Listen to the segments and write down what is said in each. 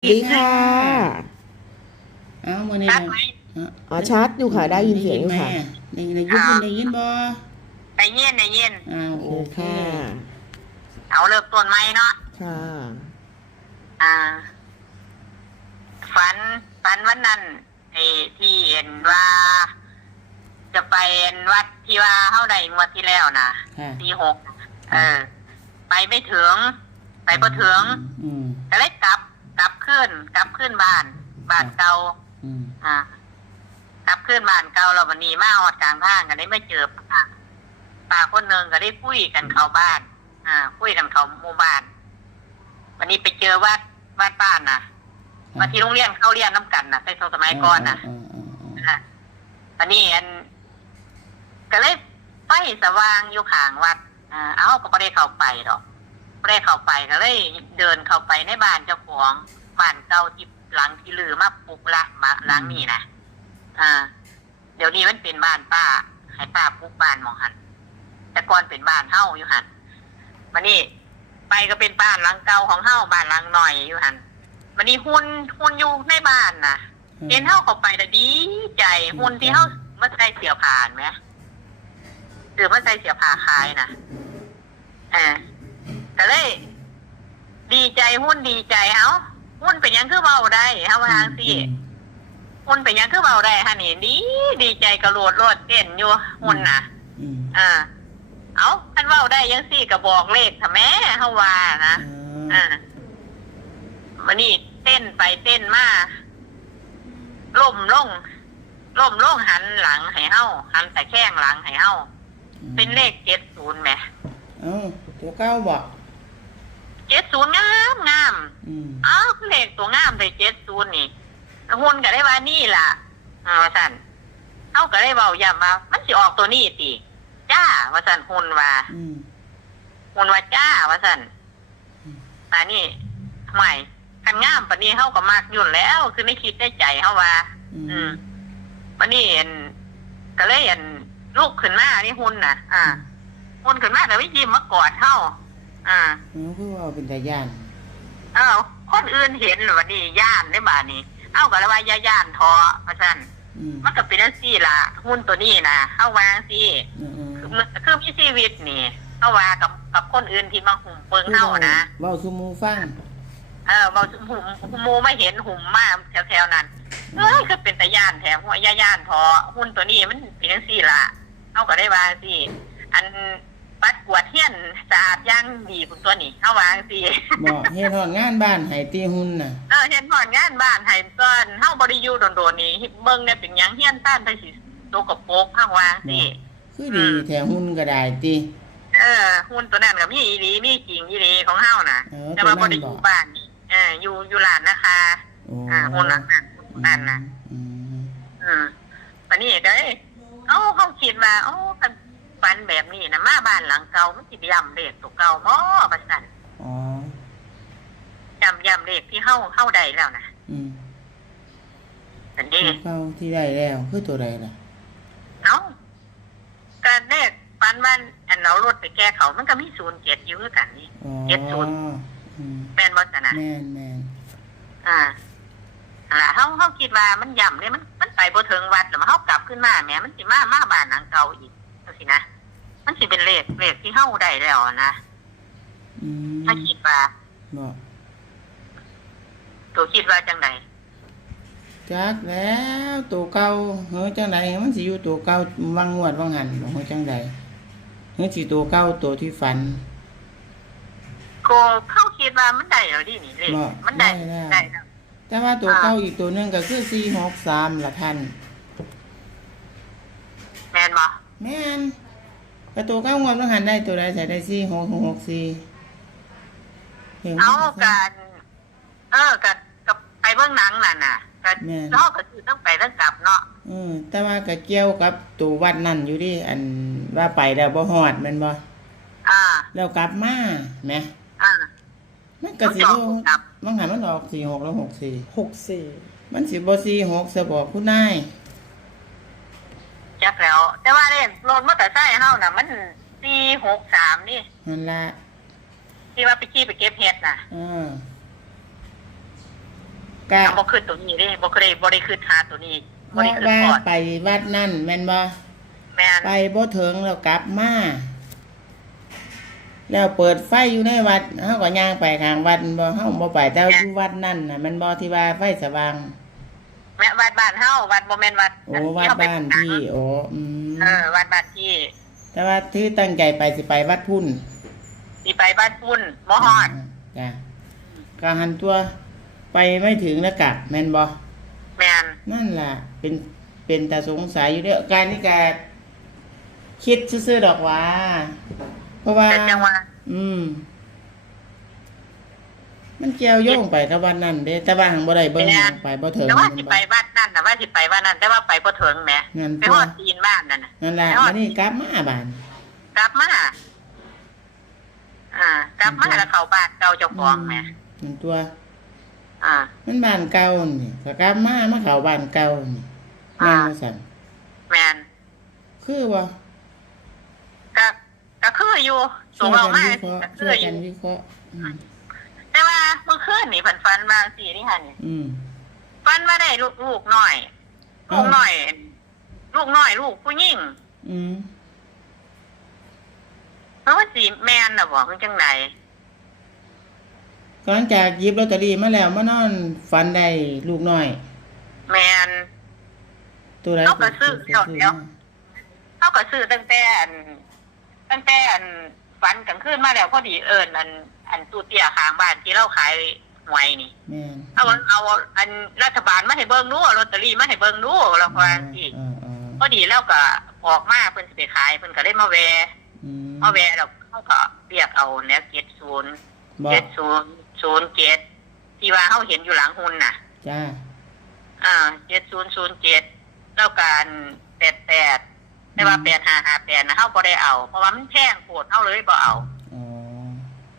สวัสดีค่ะ เอ้ามื้อนี้ชัดนะไหมเอ้าอ๋อชัดอยู่ค่ะ ได้ยินเสียงอยู่ค่ะได้ยินไหมได้ยินได้ยินได้ยินบ่ได้ยินได้ยินอ้าวโอโอเคค่ะเอาเริ่มต้นไหมเนาะ ค่ะ อ่า ฝัน ฝันวันนั้นไอ้ที่เห็นว่า จะไปเห็นวัดที่ว่าเท่าใดงวดที่แล้วนะค่ะที่หก เออ ไปไม่ถึง ไปพอถึงอืมก็เลยกลับ กลับขึ้นกลับขึ้นบ้านบ้านเก่าอืมอ่ากลับขึ้นบ้านเก่าเราวันนี้มาหอดกลางทางกันได้ไม่เจอป้าป้าคนหนึ่งก็ได้คุยกันเข้าบ้าน อ่า คุยกันเข้าหมู่บ้าน วันนี้ไปเจอวัดวัดบ้านนะมาที่โรงเรียนเข้าเรียนน้ำกันนะในสมัยก่อนนะาอ่าอ่าอ่าวันนี้อันก็เลยไฟสว่างอยู่ข้างวัดอ่าเอาก็ไม่ได้เข้าไปหรอก ไม่ได้เข้าไปก็เลยเดินเข้าไปในบ้านเจ้าของบ้านเก่าที่หลังที่ลือมาปลูกละมาหลังนี้นะอ่า เดี๋ยวนี้มันเป็นบ้านป้าให้ป้าปลูกบ้านหมองหันแต่ก่อนเป็นบ้านเฮ้าอยู่หันมันนี่ไปก็เป็นบ้านหลังเก่าของเฮ้าบ้านหลังหน่อยอยู่หันมันนี่หุ่นหุ่นอยู่ในบ้านนะเห็นเฮ้าเข้าไปแต่ดีใจหุ่นที่เฮ้ามันใส่เสียผ่านไหมหรือมันใส่เสียผ่าคายนะอ่า ก็เลย ดีใจหุ้นดีใจเอ้าหุ้นเป็นหยังคือเบาได้เฮาว่าจังซี่หุ่นเป็นหยังคือเบาได้ฮะนี่ดี ดีใจกระโดดโลดเต้นอยู่หุ่นน่ะ อืมอ่า เอาท่านเบาได้ยังสี่กระบอกเลขทำแม่เฮาว่านะอ่าอ่ามันนี่เต้นไปเต้นมาล่มลงล่มลงหันหลังให้เฮาหันแต่แข้งหลังให้เฮาเป็นเลขเจ็ดศูนย์แหมเอ้าตัวเก้าบ่ เจ็ดศูนย์งามงามอืมอ้าวเลขตัวงามเลยเจ็ดศูนย์นี่หุ่นก็ได้ว่านี่ล่ะอ่าว่าสันเอาก็ได้เบาย้ำว่ามันสิออกตัวนี้ติจ้าว่าสันหุ่นว่าอืมหุ่นว่าจ้าว่าสันอืมแต่นี่ทำไมกันงามปานนี้เฮาก็มักยุ่นแล้ว คือไม่คิดได้ใจเฮาว่า อือืมมวันนี้เห็นก็เลยเห็นลูกขึ้นมานี่หุ่นน่ะ อ่า หุ่นขึ้นมาแต่ไม่ยิ้มมากอดเฮา อ่าเอ้าคือว่าเป็นตาย่านเอ้าคนอื่นเห็นหรือว่านี่ย่านได้บาดนี้เอ้าก็เลยว่าอย่าย่านทอว่าซั่นอืมมันก็เป็นจังซี่ล่ะหุ้นตัวนี้นะเฮาวาจังซี่อืมอืมคือมันคือมีชีวิตนี่เฮาว่ากับกับคนอื่นที่มาหุ่มเปิงเฮานะเว้าสู่หมู่ฟังเออบ่หุ่มหมู่ไม่เห็นหุ่มมาแถวๆนั้น เอ้ยคือเป็นตาย่านแถมหัวย่าย่านทอหุ้นตัวนี้มันเป็นจังซี่ล่ะเฮาก็ได้ว่าจังซี่อัน ปัดกวาดเทียนสะอาดอย่างดีพุ่นตัวนี้เฮาว่าจังซี่บ่เฮ็ดฮอดงานบ้านให้ตีหุ่นน่ะ เออเห็นผ่อนงานบ้านให้เปิ้นเฮาบ่ได้อยู่โดนๆนี่เบิ่งเนี่ยเป็นหยังเฮียนต้านไปสิโตกับโปกข้างวางสิ คือดีแถวหุ่นก็ได้ติ เออหุ้นตัวนั้นก็มีอีหลีมีจริงอีหลีของเฮาน่ะเออแต่ว่าตับ่วนั้นได้อยู่บ่บ้านนี่เอออยู่อยู่ร้านนะคะ โอ้อ่าหุ้นหลังนั้นนั่นน่ะอืมอืมวันนี้ก็เอ้ยเอ้าเขาคิดว่าเอ้ากัน ฝันแบบนี้นะมาบ้านหลังเก่ามันสิย่ำเลขตัวเก่าบ่ว่าซั่นอ๋อจำย่ำเลขที่เฮาเฮาได้แล้วนะอืมอันนี้ตัวเก้าที่ได้แล้วคือตัวใดล่ะเอ้าการเลขฝันว่าอันเรารถไปแก้เขามันก็มี07อยู่คือกันนี่อ๋อเจ็ดศูนย์อืมแม่นบ่ซั่นน่ะแม่นแม่นอ่าอันล่ะเฮาเฮาคิดว่ามันย่ำเลยมันมันไปบ่ถึงวัดแล้วมันเฮากลับขึ้นมาแหมมันสิมามาบ้านหลังเก่าอีก จังซี่นะมันสิเป็นเลขเลขที่เฮาได้แล้วนะอืมถ้าคิดว่าบ่ตัวคิดว่าจังไดจักแล้วตัวเก่าเฮ้ยจังไดมันสิอยู่ตัวเก่าวังงวดวังหันบ่เฮ้ยจังไดเฮ้ยสิตัวเก่าตัวที่ฝันก็เข้าคิดว่ามันได้แล้วดินี่เลขบ่มันได้ได้แล้วได้แล้วแต่ว่าตัวเก่าอีกตัวหนึงก็คือ463ละท่านแม่นบ่ แม่นก็ตัวเก่างวดวังหันได้ตัวใดใส่ได้4664เห็นไหมเอากันเออกับกับไปเบิ่งหนังนั่นน่ะก็แม่นเฮาก็คือต้องไปต้องกลับเนาะเออแต่ว่าก็เกี่ยวกับตัววัดนั่นอยู่ดิอันว่าไปแล้วบ่ฮอดแม่นบ่อ่าแล้วกลับมาแหมอ่ามันก็สิมันบ่จะออกกลับมันหันมันออก46แล้ว64หกสี่มันสิบ่46ซะบอกคุณนายจัก แล้วแต่ว่าเล่นรถมอเตอร์ไซค์เฮาน่ะ มัน463นี่นั่นล่ะที่ว่าไปขี่ไปเก็บเห็ดน่ะเออกะยังบ่ขึ้นตัวนี้เด้บ่เคยบ่ได้ขึ้นหาตัวนี้เพบ่ได้ราะขึ้นว่าก่อนไปวัดนั่นแม่นบ่แม่นไปบ่ถึงแล้วกลับมาแล้วเปิดไฟอยู่ในวัดเฮาก็ย่างไปข้างวัดบ่เฮาบ่ไปแต่อยู่วัดนั่นน่ะมันบ่ที่ว่าไฟสว่างแม่วัดบ้านเฮาวัดบ่แม่นวัดโอ้วัดบ้านพี่โอ้อืม เออ วัดบ้านที่แต่ว่าที่ตั้งใจไปสิไปวัดพุ่นสิไปบ้านพุ่นบ่ฮอด จ้ะก็หันตัวไปไม่ถึงแล้วกลับแม่นบ่แม่นนั่นล่ะ เป็นเป็นแต่สงสัยอยู่เด้อการนี่กาคิดซื่อๆดอกว่า เพราะว่า แต่จังว่าอืม มันเกี่ยวโยงไปกับวันนั้นเด้แต่ว่าหังบ่ได้เบิ่งหยังไปบ่ถึงแต่ว่าแม่สินไปบ่บ้านนั่นน่ะว่าสิไปบ้านนั้นแต่ว่าไปบ่ถึงแหมนั่นไปตัฮวอดตีนบ้านนั่นน่ะนั่นล่ะไปฮอดวันนี้กลับมาบ้านกลับมาอ่ากลับมาแล้วเข้าบ้านเก่าเจ้าของแหมนั่นตัว อ่า มันบ้านเก่านี่ก็กลับมามาเข้าบ้านเก่านี่แม่นบ่สั่นแม่นคือบ่ก็ก็คืออยู่สูงเรามากช่วยก็กันคืวิอเคราะห์ช่วยอกันยู่ คืนนี่ฝันฝันบางสีนี่ค่ะนี่อืม ฝันว่าได้ลูกลูกหน่อย อ้าว ลูกหน่อย ลูกหน่อย ลูกผู้หญิงอืมเพราะว่าสีแมนน่ะบอกมันจังไหนก่อนจากหยิบลอตเตอรี่มาแล้วมานอนฝันได้ลูกน้อย แมน ตัวใดเอากระซื้อตัวเดี๋ยวเขาก็ซื้อตั้งแต่อันตั้งแต่อัน ฝันกลางคืนมาแล้วพอดีเอิญอัน อันตู้เตี้ยข้างบ้านที่เราขายหวยนี่แม่นเอาเอา อันรัฐบาลมาให้เบิ่งดูเอาลอตเตอรี่มาให้เบิ่งดูแล้วก็สิอ่าอ่าพอดีแล้วก็ออกมาเพิ่นสิไปขายเพิ่นก็เลยมาแวะอืมมาแวะแล้วเขาก็เรียกเอาแนว70บอก7007ที่ว่าเขาเห็นอยู่หลังหุ่นน่ะ จ้าอ่า7007แล้วการ88แต่ว่า8558นะเฮาบ่ได้เอา เพราะว่ามันแพงโพดเฮาเลยบ่เอาอ๋อ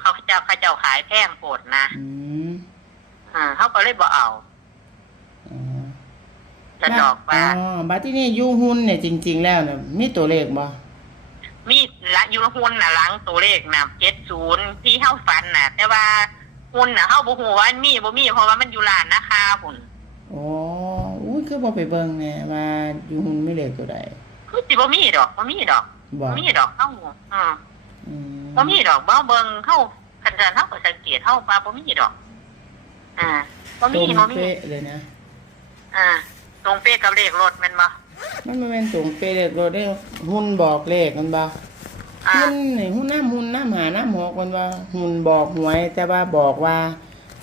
เขาเจ้าเขาเจ้าขายแพงโพดนะอืมอ่าเฮาก็เลยบ่เอาอ๋อจะดอกว่าอ๋อบัดที่นี่อยู่หุ้นเนี่ยจริง ๆ แล้วเนี่ยมีตัวเลขบ่มีละอยู่หุ้นน่ะหลังตัวเลขน่ะ70ที่เฮาฝันน่ะ แต่ว่าหุ้นน่ะเฮาบ่ฮู้ว่ามันมีบ่มีเพราะว่ามันอยู่ร้านนะคะพุ่นอ๋ออุ้ยคือบ่ไปเบิ่งแหน่ว่าอยู่หุ้นมีเลขตัวใด คือสิบ่มีดอกบ่มีดอกบ่บ่มีดอกเฮาอืออืมบ่มีดอกบ่เบิ่งเฮาคันซั่นเฮาก็สังเกตเฮาว่าบ่มีดอกอ่าบ่ตรมีงบ่มีเป๊ะเลยนะอ่าตรงเป๊ะกับเลขรถแม่นบ่มันบ่แม่นตรงเป๊ะเลขโลดได้หุ้นบอกเลขมันบ่อ่าหุ้นนี่หุ้นน้ำหุ้นน้ำหาน้ำหกมันว่าหุ้นบอกหวย แต่ว่าบอกว่า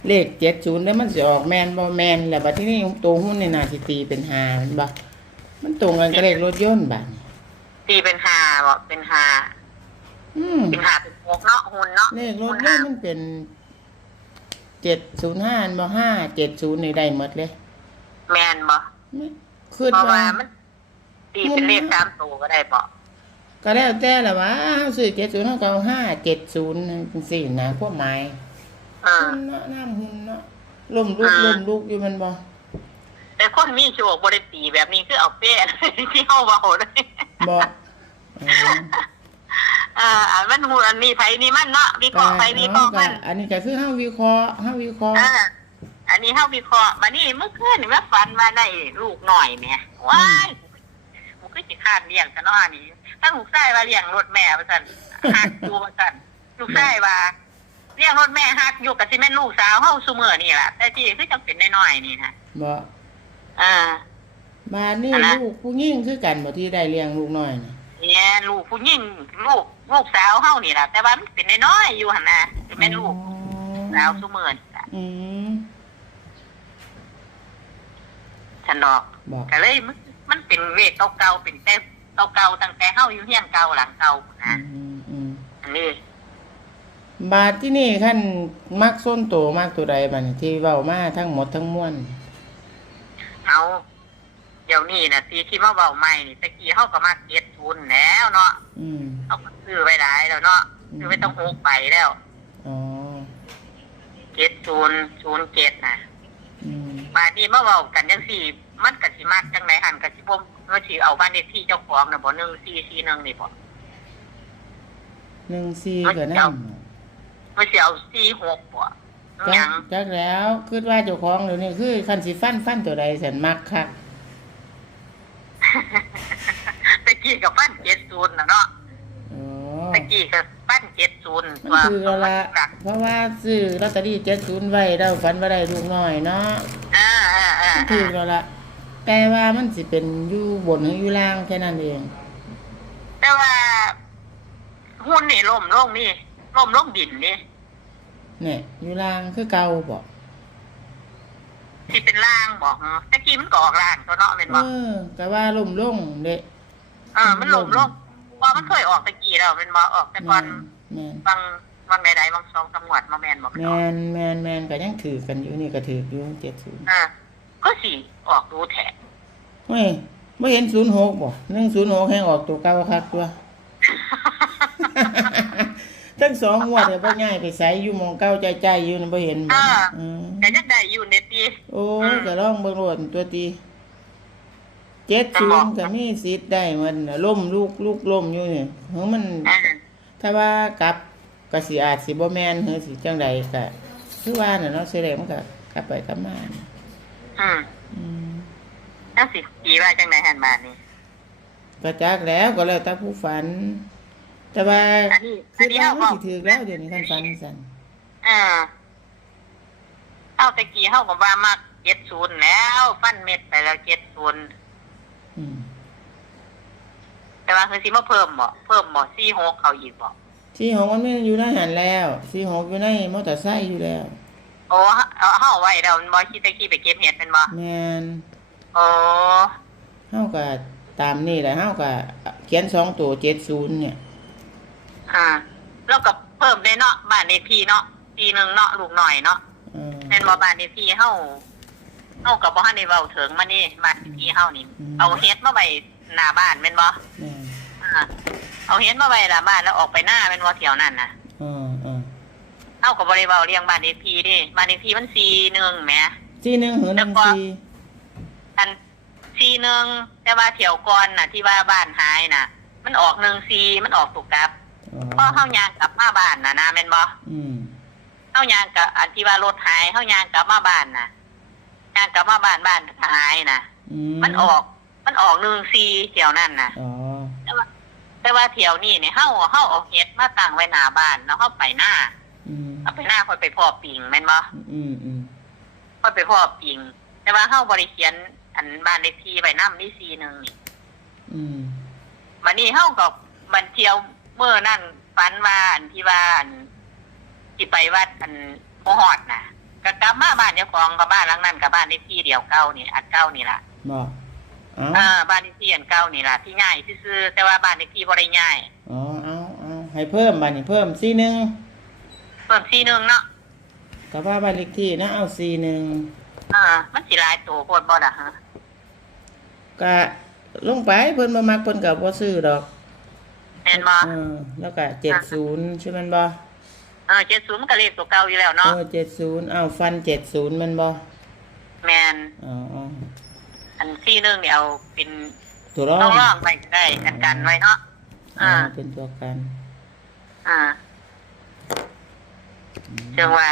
เลขเจ็ดศูนย์แล้วมันสิออกแมนบ่แมนแล้วบัดที่นี่ตัวหุ้นนี่น่าสิตีเป็นหามันบ่ มันตรงกันกับเลขรถยนต์บัดนี้ตีเป็นห้าบ่เป็นห้าอืมเป็นห้าเป็นหกเนาะหุ่นเนาะเลขรถยนต์มันเป็นเจ็ดศูนย์ห้าบ่ห้าเจ็ดศูนย์นี่ได้หมดเลยแม่นบ่ไม่คิดเพราะว่าว่ามันตีเป็นเลขสามตัวก็ได้บ่ก็แล้วแต่ละว่าเฮาซื้อเจ็ดศูนย์เฮาก็เอาห้าเจ็ดศูนย์จังซี่นะพวกหมายเออหุ้นเนาะน้ำหุ้นเนาะล่มลุกอ่า ล่มลุกอยู่มันบ่แต่ คนมีโชคบ่ได้ตีแบบนี้คือเอาเป๊ะที่เฮาเว้าเลยบ่อ๋อเอออันมันหูอันนี้ไผนี่มันเนาะวิเคราะห์ไผวิเคราะห์มันอันนี้ก็คือเฮาวิเคราะห์เฮาวิเคราะห์อ่าอันนี้เฮาวิเคราะห์มานี่เมื่อคืนนี่แม่ฝันว่าได้ลูกหน่อยแหม่ว้ายมันก็สิคาดเลี้ยงซะเนาะอันนี้ถ้าลูกชายว่าเลี้ยงรถแม่ว่าซั่นฮักอยู่ว่าซั่นลูกชายว่าเลี้ยงรถแม่ฮักอยู่กับสิแม่นลูกสาวเฮาซุมื้อนี่ล่ะแต่ที่คือจังเป็นน้อยๆนี่นะบ่ อ่า บาดนี้อันนั้นลูกผู้หญิงคือกันบ่ที่ได้เลี้ยงลูกน้อยน่ะเนี่ยลูกผู้หญิงลูกลูกสาวเฮานี่ล่ะแต่ว่ามันเป็นน้อยๆอยู่หั่นน่ะสิแม่นลูกสาวซุมื้อนี่ล่ะอืมฉันดอกบอกก็เลยมันมันเป็นเวทเก่าๆเป็นแต่เก่าๆตั้งแต่เฮาอยู่เฮียนเก่าหลังเก่าอืนะมอืมอันนี้บาดที่นี่คันมักส้นโตมากตัวใดบัดนี้ที่เว้ามาทั้งหมดทั้งมวล เอาเดี๋ยวนี้นะสีที่มาเบาใหม่นี่ตะกี้เฮาก็มาเก็ตทุนแล้วเนาะอืมเฮาก็ซื้อไว้หลายแล้วเนาะซื้อไว้ต้องหกไปแล้วอ๋อเก็ตศูนย์ศูนย์เจ็ดนะอืมบาดนี้มาเว้ากันจังซี่ มันก็สิมากจังไดหั่นก็สิบ่มันสิเอาบ้านเลขที่เจ้าของน่ะบ่1441นี่บ่หนึ่งสี่ก็นำมันสิเอา46บ่ จัหยักงจักแล้วคิดว่าเจ้าของเดี๋ยวนี้คือคันสิฟันฟันตัวใดสันมักคักตะกี้กับฟันเจ็ดศูนย์นะเนาะอ๋อตะกี้กับฟันเจ็ดศูนย์มันคือแล้วละเพราะว่าซื้อลอตเตอรี่เจ็ดศูนย์ไว้เราฝันว่าได้ลูกน้อยเนาะอ่าอ่าอ่ามันคือแล้วละแต่ว่ามันสิเป็นอยู่บนหรืออยู่ล่างแค่นั้นเอง แต่ว่าหุ้นนี่ล่มลงนี่ล่มลงดินนี่ เนี่ยอยู่ล่างคือเก่าบอกที่เป็นล่างบอกเนาะตะกี้มันก็ออกล่างตัวเนาะเป็นเอบ่อก็ว่าล่มลงเด้เออมันล่มลงว่ามันเคยออกตะกี้แล้วเป็นบ่ออกแต่ก่อนแมนบางบางใดๆบางสองสามงวดมาแม่นบ่แมนแมนแมนก็ยังถือกันอยู่นี่ก็ถืออยู่เจ็ดศูนย์อ่าก็สิออกดูแท้เฮ้ยไม่เห็นศูนย์หกบ่หนึ่งศูนย์หกให้ออกตัวเก่าคักตัว ทั้งสองงวดเนี่ยพ่ง่ายไปใส่อยู่หมองเก้าใจใจอยู่นี่บ่เห็นบ่อืมแต่ยังได้อยู่เน็ตดีโอ้ยก็ลองเบิ่งโลดตัวตีเจ็ดศูนย์ก็มีสิทธิ์ได้มันน่ะล่มลูกลูกล่มอยู่นี่เฮ้ยมัน อ่า ถ้าว่ากลับก็สิอาจสิบ่แม่นเฮ้ยสิจังใดก็คือว่าน่ะเนาะสิได้มันก็กลับไปกลับมาอืมอืมแล้วสิปีว่าจังไดหันมานี่ก็จักแล้วก็แล้วแต่ผู้ฝัน แต่ว่าอันนี้อัคืนอนี้ว่าเฮามันบอกสิถือแล้วเดี๋ยวนี้คันฝันสั่นอ่าเอาตะกี้เฮาก็ว่ามัก70แล้ว ฟันเม็ดไปแล้ว70อืมแต่ว่าคือสิมาเพิ่มบ่เพิ่มบ่46เขาอีกบ่ที่หกมันไม่อยู่ในหันแล้วที่หกอยู่ในมอเตอร์ไซค์อยู่แล้วโอ้เอาเฮาเอาไว้แล้วมันบ่คิดตะกี้ไปเก็บเห็ดแม่นบ่แมนโอ้เฮาก็ตามนี่แหละเฮาก็เขียนสองตัวเจ็ดศูนย์เนี่ยอ่าแล้วก็ เพิ่มได้เนาะบ้านเลขที่เนาะปีหนึงเนาะลูกหน่อยเนาะเออแม่นบ่บ้านเลขที่เฮาเฮาก็บ่ทันได้เว้าถึงมานี่บ้านเลขที่เฮานี่ เอาเฮ็ดมาไว้หน้าบ้านแม่นบ่แม่นอ่าเอาเฮ็ดมาไว้หน้าบ้านแล้วออกไปหน้าแม่นบ่แถวนั้นน่ะเออเออเฮาก็บ่ได้เว้าเรียงบ้านเลขที่เดิบ้านเลขที่มัน41แหมที่หนึ่งหือหนึ่งสี่อัน41แต่ว่าแถวก่อนน่ะ ที่ว่าบ้านหายน่ะ มันออก14มันออกตุกกลับอ๋ พออเฮายางกลับมาบ้านน่ะนะแม่นบ่อืมเฮายางกับอันที่ว่ารถหายเฮายางกลับมาบ้านน่ะยางกลับมาบ้านบ้านหายน่ะอืมันออก มันออก14แถวนั้นน่ะอ๋อแต่ว่าแถวนี้เนี่ยเฮาเฮาเอาเฮ็ดมาตั้งไว้หน้าบ้านแล้วเฮาไปหน้าอืมเอาไปหน้าค่อยไปพ่อปิงแม่นบ่อืมอืมค่อยไปพ่อปิงแต่ว่าเฮาบ่ได้เขียนอันบ้านเลขที่ไว้นำนี่ซีหนึงนี่อืมบัดนี้เฮาก็บันเที่ยว เมื่อนั่นฝันว่าอันที่ว่าอันที่ไปวัดอันโมฮอดน่ะก็กลับมาบ้านเจ้าของกับบ้านหลังนั้นกับบ้านเลขที่เดียวเก่านี่อันเก่านี่ล่ะบอกเอาอ่าบ้านเลขที่อันเก่านี่ล่ะที่ง่ายซื่อๆแต่ว่าบ้านเลขที่บ่ได้ง่ายอ๋อเอาเอาให้เพิ่มบัดนี้เพิ่มสี่หนึ่งเพิ่มซีหนึงเนาะกับว่าบ้านเลขที่นะเอาสี่หนึ่งอ่ามันสิหลายตัวโพดบ่ล่ะฮะก็ลงไปเพิ่นบ่มักเพิ่นก็บ่ซื้อดอก แม่นบ่เออแล้วก็เจ็ดศูนย์ใช่มันบ่เออ70มันก็เลขตัวเก่าอยู่แล้วเอเนาะอเจ็ดศูนย์เอาฟันเจ็ดศูนย์มันบ่แม่นอ๋ออ๋ออันซีหนึงนี่เอาเป็นตัวร้อต้องงร่องไว้ก็ได้กันกันไว้เนาะอ่าอ่าเป็นตัวกันอ่าเชื่อว่า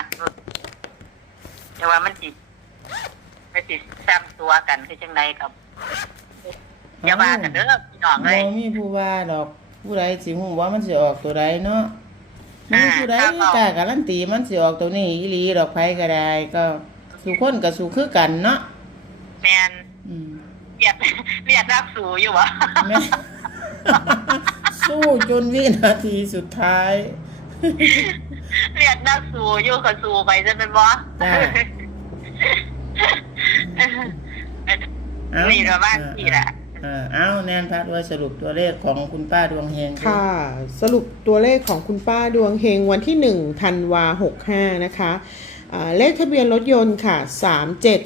เชื่อว่ามันสิมันสิซ้ำตัวกันคือจังไดกับอย่าว่ากันเด้อพี่น้องบ่เอ้ยมีผู้ว่าดอก ผู้ใดสิฮู้ว่ามันสิออกตัวใดเนาะมีอ่าผู้ใดครับผมกล้าการันตีมันสิออกตัวนี้อีหลีดอกไผก็ได้ ก็สู่คนก็สู่คือกันเนาะแม่นอืมเรียกเรียกนักสู้อยู่บ่แม่สู้จนวินาทีสุดท้าย เรียกนักสู้อยู่ก็สู้ไปซะเป็นบ่จ้าเอ้านี่ก็บ้านที่ละเออเอาแนนพัดไว้สรุปตัวเลขของคุณป้าดวงเฮงค่ะ สรุปตัวเลขของคุณป้าดวงเฮงวันที่1ธันวา65นะคะเลขทะเบียนรถยนต์ค่ะ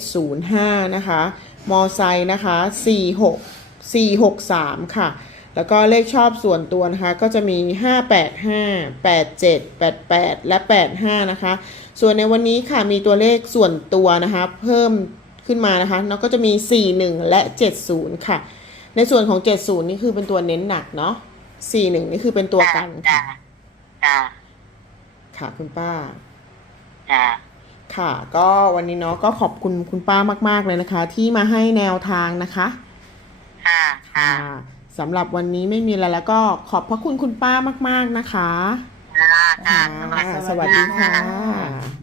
3705 นะคะ มอไซค์นะคะ 46 463 ค่ะ แล้วก็เลขชอบส่วนตัวนะคะ ก็จะมี 585 87 88 และ 85 นะคะ ส่วนในวันนี้ค่ะ มีตัวเลขส่วนตัวนะคะ เพิ่มขึ้นมานะคะ แล้วก็จะมี 41 และ 70 ค่ะ ในส่วนของ70นี่คือเป็นตัวเน้นหนักเนาะ41นี่คือเป็นตัวกันจ้าค่ะ จ้าค่ะคุณป้า จ้าค่ะ ก็วันนี้เนาะก็ขอบคุณคุณป้ามาก ๆ เลยนะคะ ที่มาให้แนวทางนะคะ ค่ะค่ะค่ะสำหรับวันนี้ไม่มีอะไรแล้วก็ขอบพระคุณคุณป้ามาก ๆ นะคะ ค่ะค่ะค่ะสวัสดีค่ะ